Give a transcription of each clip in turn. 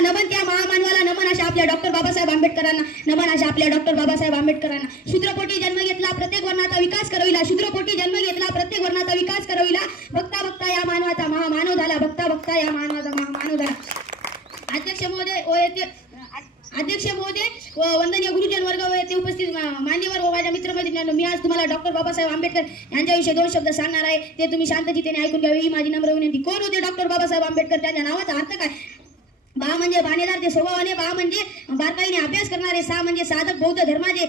महामानवाला नमन, त्या महामानवाला नमन अशा आपल्या डॉक्टर बाबासाहेब आंबेडकरांना नमन अशा आपल्या डॉक्टर बाबासाहेब आंबेडकरांना. शूद्रपोटी जन्म घेतला प्रत्येक वर्णाचा विकास करविला, शूद्रपोटी जन्म घेतला प्रत्येक वर्णाचा विकास करविला. बघता बघता या मानवाचा महामानव झाला, बघता बघता या मानवाचा महामानव झाला. अध्यक्ष महोदय व वंदनीय गुरुजन वर्ग व येथे उपस्थित मान्यवर व माझ्या मित्रमैत्रिणींनो, मी आज तुम्हाला डॉक्टर बाबासाहेब आंबेडकर यांच्याविषयी 2 शब्द सांगणार आहे. ते तुम्ही शांतचित्तेने ऐकून घ्यावे ही माझी नम्र विनंती. कोण होते डॉक्टर बाबासाहेब आंबेडकर? त्यांच्या नावाचा अर्थ काय? बा म्हणजे बाणेदार ते स्वभावाने, बा म्हणजे बारकाईने अभ्यास करणारे, सा म्हणजे साधक बौद्ध धर्माचे,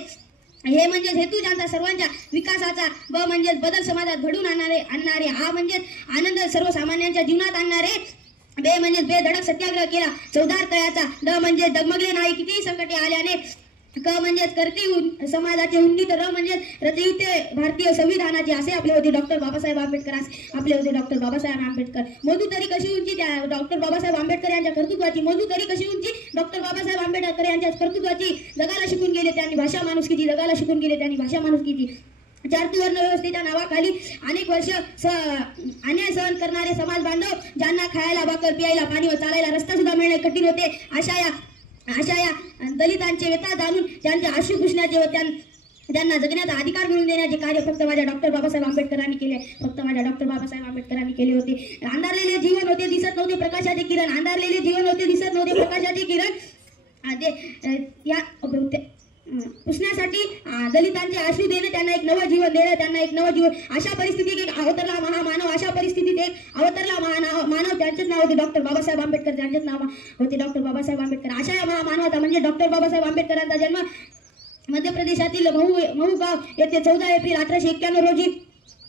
हे म्हणजे हेतू ज्यांचा सर्वांच्या विकासाचा, ब म्हणजे बदल समाजात घडून आणणारे, आ म्हणजे आनंद सर्वसामान्यांच्या जीवनात आणणारे, बे म्हणजे बेधडक सत्याग्रह केला चौदार तळ्याचा, ड म्हणजे डगमगले नाही कितीही संकटे आल्याने, क म्हणजे करते समाजाचे उन्नीत, र म्हणजे रचयिते भारतीय संविधानाचे, असे आपले होते डॉक्टर बाबासाहेब आंबेडकर. आपले होते डॉक्टर बाबासाहेब आंबेडकर. मोजू तरी कशी उंची त्या डॉक्टर बाबासाहेब आंबेडकर यांच्या कर्तृत्वाची, मोजू तरी कशी उंची डॉक्टर बाबासाहेब आंबेडकर यांच्या कर्तृत्वाची. जगाला शिकून गेले त्यांनी भाषा माणुसकीची, जगाला शिकून गेले त्यांनी भाषा माणुसकीची. चातुर्वर्ण व्यवस्थेच्या नावाखाली अनेक वर्ष अन्याय सहन करणारे समाज बांधव, ज्यांना खायला भाकर, प्यायला पाणी व चालायला रस्ता सुद्धा मिळणे कठीण होते, अशा या दलितांचे व्यथा जाणून त्यांचे आशु पुसण्याचे व त्यांना जगण्याचा अधिकार मिळवून देण्याचे कार्य फक्त माझ्या डॉक्टर बाबासाहेब आंबेडकरांनी केले, फक्त माझ्या डॉक्टर बाबासाहेब आंबेडकरांनी केले होते. अंधारलेले जीवन होते, दिसत नव्हते प्रकाशाचे किरण, अंधारलेले जीवन होते, दिसत नव्हते प्रकाशाचे किरण. पुसण्यासाठी दलितांचे आशू देणे, त्यांना एक नवं जीवन देणं, त्यांना एक नवं जीवन. अशा परिस्थितीत एक अवतरला महामानव, अशा परिस्थितीत एक अवतरला मानव, त्यांचेच नाव होते डॉक्टर बाबासाहेब आंबेडकर, त्यांचेच नाव होते डॉक्टर बाबासाहेब आंबेडकर. अशा या महामानवाचा म्हणजे डॉक्टर बाबासाहेब आंबेडकरांचा जन्म मध्य प्रदेशातील महू गाव येथे 14 एप्रिल 1891 रोजी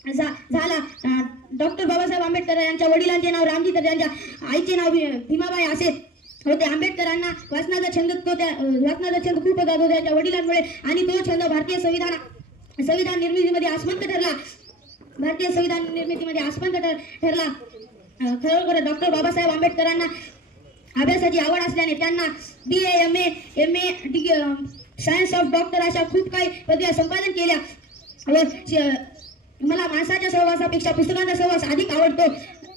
झाला. डॉक्टर बाबासाहेब आंबेडकर यांच्या वडिलांचे नाव रामजी तर त्यांच्या आईचे नाव भीमाबाई असे होते. आंबेडकरांना वाचनाचा छंद खूप होता त्यांच्या वडिलांमुळे, आणि तो छंद भारतीय संविधान निर्मितीमध्ये आस्पंद ठरला. भारतीय संविधान निर्मितीमध्ये आस्पंद ठरला. खरोखर डॉक्टर बाबासाहेब आंबेडकरांना अभ्यासाची आवड असल्याने त्यांना BA MA science of doctor अशा खूप काही पदव्या संपादन केल्या. मला माणसाच्या सहवासापेक्षा पुस्तकांचा सहवास अधिक आवडतो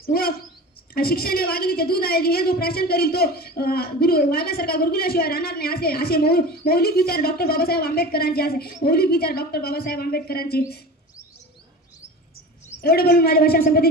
व शिक्षण हे वाघिणीचे दूध आहे, हे जो प्राशन करील तो वाघासारखा गुरगुल्याशिवाय राहणार नाही, असे मौलिक विचार डॉक्टर बाबासाहेब आंबेडकरांचे, मौलिक विचार डॉक्टर बाबासाहेब आंबेडकरांचे. एवढे बोलून माझ्या भाषा संपत्ती